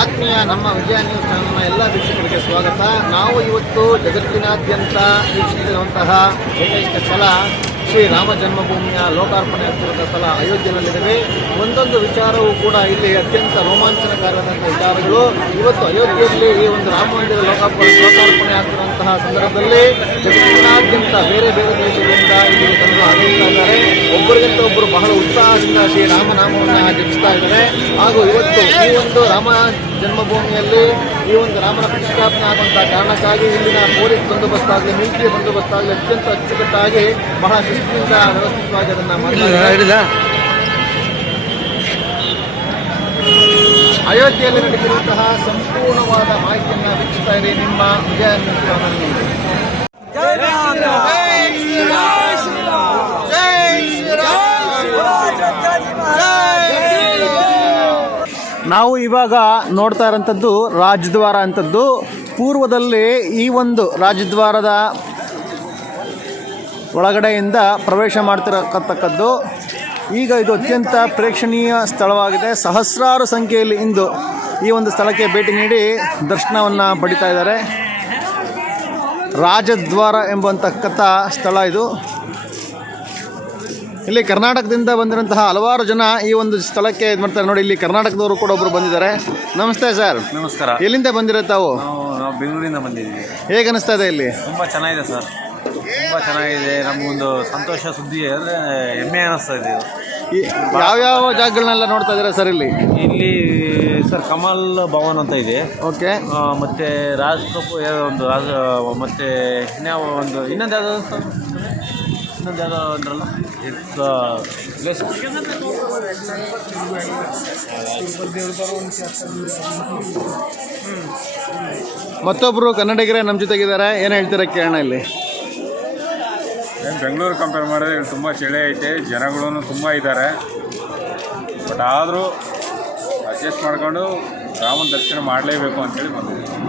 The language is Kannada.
ಆತ್ಮೀಯ ನಮ್ಮ ವಿಜಯ ನ್ಯೂಸ್ ಚಾನೆಲ್ನ ಎಲ್ಲ ವೀಕ್ಷಕರಿಗೆ ಸ್ವಾಗತ. ನಾವು ಇವತ್ತು ಜಗತ್ತಿನಾದ್ಯಂತ ವೀಕ್ಷಿಸಿರುವಂತಹ ಏಕೈಕ ಸ್ಥಳ ಶ್ರೀ ರಾಮ ಜನ್ಮಭೂಮಿಯ ಲೋಕಾರ್ಪಣೆ ಆಗ್ತಿರುವ ಸ್ಥಳ ಅಯೋಧ್ಯೆಯಲ್ಲಿದೆ. ಒಂದೊಂದು ವಿಚಾರವೂ ಕೂಡ ಇಲ್ಲಿ ಅತ್ಯಂತ ರೋಮಾಂಚನಕಾರದಂತಹ ವಿಚಾರಗಳು. ಇವತ್ತು ಅಯೋಧ್ಯೆಯಲ್ಲಿ ಈ ಒಂದು ರಾಮ ಮಂದಿರ ಲೋಕಾರ್ಪಣೆ ಆಗ್ತಿರುವಂತಹ ಸಂದರ್ಭದಲ್ಲಿ ಜಗತ್ತಿನಾದ್ಯಂತ ಬೇರೆ ಬೇರೆ ದೇಶಗಳಿಂದ ಇಲ್ಲಿ ಜನರು ಆಗಮಿಸ್ತಾ ಇದ್ದಾರೆ. ಒಬ್ಬರಿಗಿಂತ ಒಬ್ಬರು ಬಹಳ ಉತ್ಸಾಹದಿಂದ ಶ್ರೀ ರಾಮನಾಮವನ್ನು ಜಪಿಸ್ತಾ ಇದ್ದಾರೆ. ಹಾಗೂ ಇವತ್ತು ಈ ಒಂದು ರಾಮ ಜನ್ಮಭೂಮಿಯಲ್ಲಿ ಈ ಒಂದು ರಾಮನ ಪ್ರತಿಷ್ಠಾಪನೆ ಆಗುವಂತಹ ಕಾರಣಕ್ಕಾಗಿ ಇಲ್ಲಿನ ಪೊಲೀಸ್ ಬಂದೋಬಸ್ತ್ ಆಗಲಿ, ಮಿಲಿಟರಿ ಬಂದೋಬಸ್ತ್ ಆಗಲಿ ಅತ್ಯಂತ ಅಚ್ಚುಕಟ್ಟಾಗಿ ಬಹಳ ಶಿಸ್ತಿನಿಂದ ವ್ಯವಸ್ಥಿತವಾಗಿ ಅದನ್ನು ಮಾಡಲಾಗಿದೆ. ಅಯೋಧ್ಯೆಯಲ್ಲಿ ನಡೆದಿರುವಂತಹ ಸಂಪೂರ್ಣವಾದ ಮಾಹಿತಿಯನ್ನು ವೀಕ್ಷಿಸ್ತಾ ಇರಿ ನಿಮ್ಮ ವಿಜಯ ನ್ಯೂಸ್ ಚಾನೆಲ್ನಲ್ಲಿ. ನಾವು ಇವಾಗ ನೋಡ್ತಾ ಇರೋಂಥದ್ದು ರಾಜದ್ವಾರ ಅಂತದ್ದು. ಪೂರ್ವದಲ್ಲಿ ಈ ಒಂದು ರಾಜದ್ವಾರದ ಒಳಗಡೆಯಿಂದ ಪ್ರವೇಶ ಮಾಡ್ತಿರತಕ್ಕದ್ದು. ಈಗ ಇದು ಅತ್ಯಂತ ಪ್ರೇಕ್ಷಣೀಯ ಸ್ಥಳವಾಗಿದೆ. ಸಹಸ್ರಾರು ಸಂಖ್ಯೆಯಲ್ಲಿ ಇಂದು ಈ ಒಂದು ಸ್ಥಳಕ್ಕೆ ಭೇಟಿ ನೀಡಿ ದರ್ಶನವನ್ನು ಪಡಿತಾ ಇದ್ದಾರೆ. ರಾಜದ್ವಾರ ಎಂಬಂತಕ್ಕಂಥ ಸ್ಥಳ ಇದು. ಇಲ್ಲಿ ಕರ್ನಾಟಕದಿಂದ ಬಂದಿರುವಂತಹ ಹಲವಾರು ಜನ ಈ ಒಂದು ಸ್ಥಳಕ್ಕೆ ಇದು ಮಾಡ್ತಾರೆ. ನೋಡಿ, ಇಲ್ಲಿ ಕರ್ನಾಟಕದವರು ಕೂಡ ಒಬ್ಬರು ಬಂದಿದ್ದಾರೆ. ನಮಸ್ತೆ ಸರ್. ನಮಸ್ಕಾರ. ಎಲ್ಲಿಂದ ಬಂದಿರೋ ತಾವು? ನಾವು ಬೆಂಗಳೂರಿಂದ ಬಂದಿದ್ದೀವಿ. ಹೇಗೆ ಅನಿಸ್ತಾ ಇದೆ ಇಲ್ಲಿ? ತುಂಬ ಚೆನ್ನಾಗಿದೆ ಸರ್, ತುಂಬ ಚೆನ್ನಾಗಿದೆ. ನಮಗೊಂದು ಸಂತೋಷ ಸುದ್ದಿ ಅಂದರೆ ಹೆಮ್ಮೆ ಅನ್ನಿಸ್ತಾ ಇದೆ. ಯಾವ್ಯಾವ ಜಾಗಗಳನ್ನೆಲ್ಲ ನೋಡ್ತಾ ಇದ್ದೀರಾ ಸರ್ ಇಲ್ಲಿ? ಇಲ್ಲಿ ಸರ್ ಕಮಲ್ ಭವನ್ ಅಂತ ಇದೆ. ಓಕೆ. ಮತ್ತು ರಾಜ್ ಕಪೂರ್ ಒಂದು ರಾಜ, ಮತ್ತು ಇನ್ಯಾವ ಒಂದು ಇನ್ನೊಂದು ಯಾವುದೋ ಸರ್, ಇನ್ನೊಂದು ಯಾವುದೋ ಅಂದ್ರಲ್ಲ ಪ್ಲೇಸ್. ಮತ್ತೊಬ್ಬರು ಕನ್ನಡಿಗರೇ ನಮ್ಮ ಜೊತೆಗಿದ್ದಾರೆ. ಏನು ಹೇಳ್ತೀರಾ ಕೇಳೋಣ. ಇಲ್ಲಿ ಬೆಂಗಳೂರು ಕಂಪೇರ್ ಮಾಡಿದ್ರೆ ಇಲ್ಲಿ ತುಂಬ ಚಳಿ ಐತೆ, ಜನಗಳೂ ತುಂಬ ಇದ್ದಾರೆ. ಬಟ್ ಆದರೂ ಅಡ್ಜಸ್ಟ್ ಮಾಡಿಕೊಂಡು ರಾಮನ ದರ್ಶನ ಮಾಡಲೇಬೇಕು ಅಂತೇಳಿ ಬಂದಿದ್ದೀವಿ.